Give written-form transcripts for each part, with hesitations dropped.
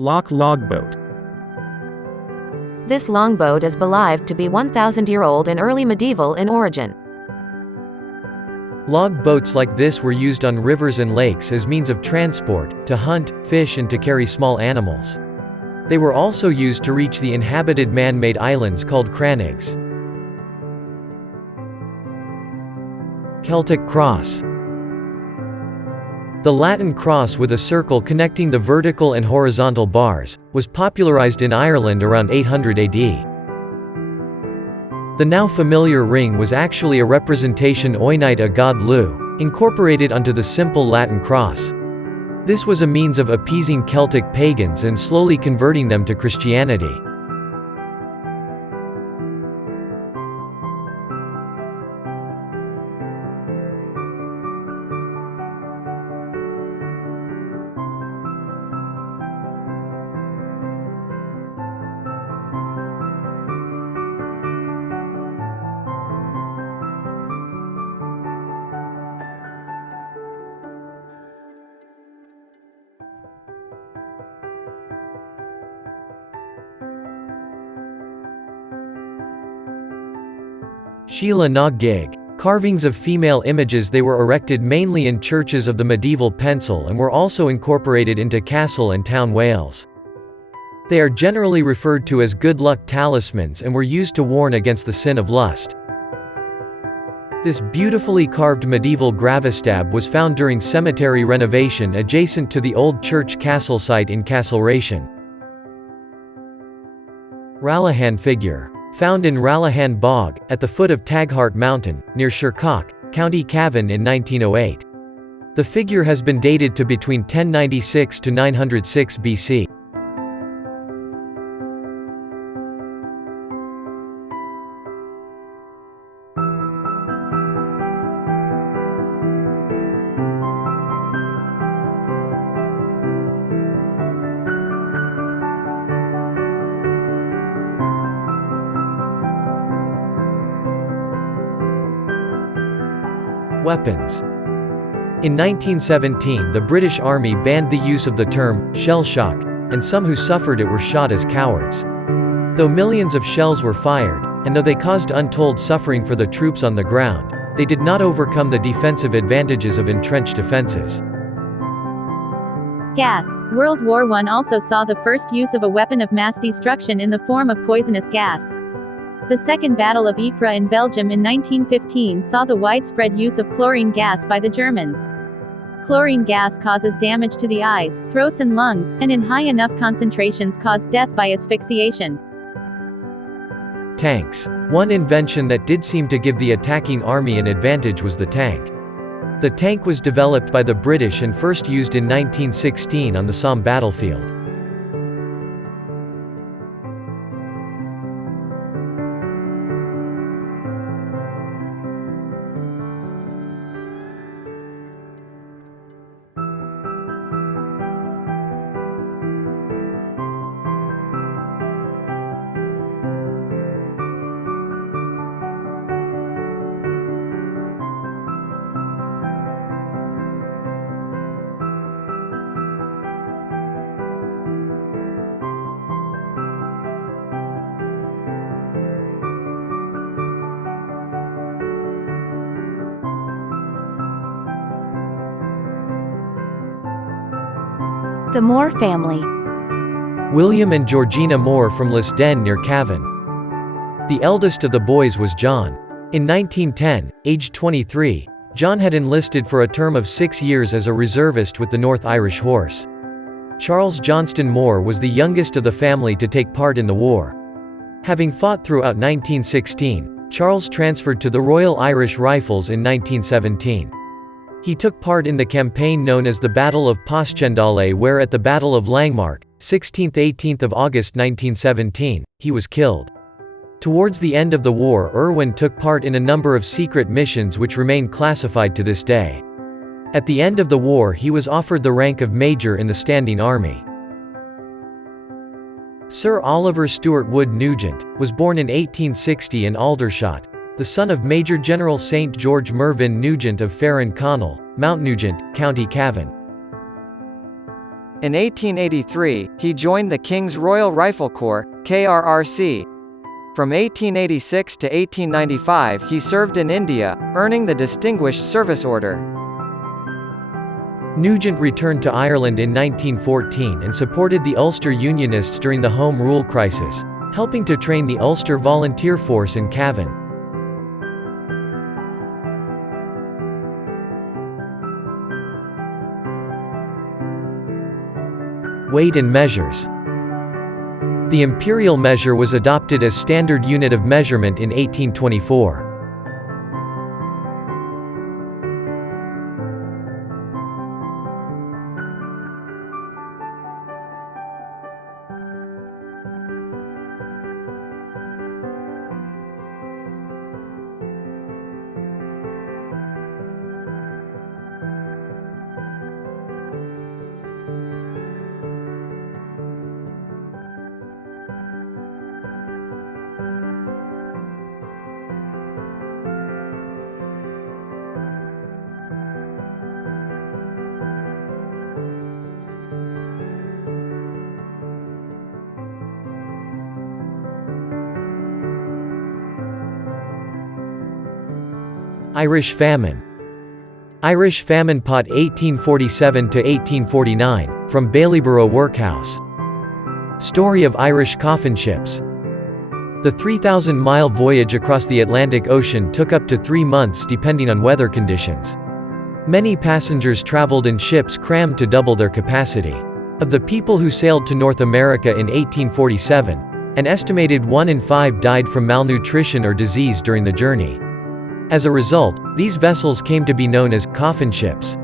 Loch logboat. This longboat is believed to be 1,000-year-old and early medieval in origin. Log boats like this were used on rivers and lakes as means of transport, to hunt, fish and to carry small animals. They were also used to reach the inhabited man-made islands called crannigs. Celtic Cross. The Latin cross with a circle connecting the vertical and horizontal bars, was popularized in Ireland around 800 AD. The now familiar ring was actually a representation oinite a god Lu, incorporated onto the simple Latin cross. This was a means of appeasing Celtic pagans and slowly converting them to Christianity. Sheila na gig. Carvings of female images. They were erected mainly in churches of the medieval Pencil and were also incorporated into castle and town Wales. They are generally referred to as good luck talismans and were used to warn against the sin of lust. This beautifully carved medieval Gravistab was found during cemetery renovation adjacent to the old church castle site in Castleration. Ralaghan figure. Found in Ralaghan Bog, at the foot of Taghart Mountain, near Shercock, County Cavan in 1908. The figure has been dated to between 1096 to 906 BC. Weapons. In 1917 the British Army banned the use of the term shell shock, and some who suffered it were shot as cowards. Though millions of shells were fired, and though they caused untold suffering for the troops on the ground, they did not overcome the defensive advantages of entrenched defenses. Gas. World War I also saw the first use of a weapon of mass destruction in the form of poisonous gas. The Second Battle of Ypres in Belgium in 1915 saw the widespread use of chlorine gas by the Germans. Chlorine gas causes damage to the eyes, throats and lungs, and in high enough concentrations caused death by asphyxiation. Tanks. One invention that did seem to give the attacking army an advantage was the tank. The tank was developed by the British and first used in 1916 on the Somme battlefield. The Moore family. William and Georgina Moore from Lisden near Cavan. The eldest of the boys was John. In 1910, aged 23, John had enlisted for a term of 6 years as a reservist with the North Irish Horse. Charles Johnston Moore was the youngest of the family to take part in the war. Having fought throughout 1916, Charles transferred to the Royal Irish Rifles in 1917. He took part in the campaign known as the Battle of Passchendaele, where at the Battle of Langmark, 16th–18th of August 1917, he was killed. Towards the end of the war, Irwin took part in a number of secret missions which remain classified to this day. At the end of the war he was offered the rank of Major in the Standing Army. Sir Oliver Stuart Wood Nugent was born in 1860 in Aldershot, the son of Major General St. George Mervyn Nugent of Farran Connell, Mount Nugent, County Cavan. In 1883, he joined the King's Royal Rifle Corps, KRRC. From 1886 to 1895 he served in India, earning the Distinguished Service Order. Nugent returned to Ireland in 1914 and supported the Ulster Unionists during the Home Rule crisis, helping to train the Ulster Volunteer Force in Cavan. Weight and measures. The imperial measure was adopted as standard unit of measurement in 1824. Irish famine. Irish famine pot 1847 to 1849, from Ballyjamesduff workhouse. Story of Irish coffin ships. The 3,000-mile voyage across the Atlantic Ocean took up to 3 months depending on weather conditions. Many passengers traveled in ships crammed to double their capacity. Of the people who sailed to North America in 1847, an estimated 1 in 5 died from malnutrition or disease during the journey. As a result, these vessels came to be known as coffin ships.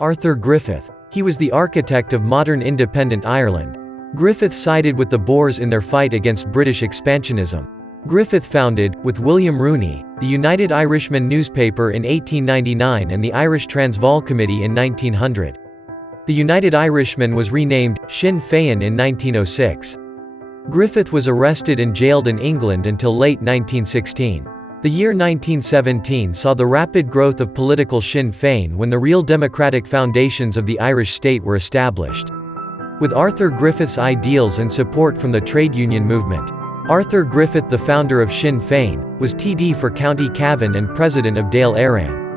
Arthur Griffith. He was the architect of modern independent Ireland. Griffith sided with the Boers in their fight against British expansionism. Griffith founded, with William Rooney, the United Irishmen newspaper in 1899 and the Irish Transvaal Committee in 1900. The United Irishman was renamed Sinn Féin in 1906. Griffith was arrested and jailed in England until late 1916. The year 1917 saw the rapid growth of political Sinn Féin when the real democratic foundations of the Irish state were established. With Arthur Griffith's ideals and support from the trade union movement, Arthur Griffith, the founder of Sinn Féin, was TD for County Cavan and president of Dáil Éireann.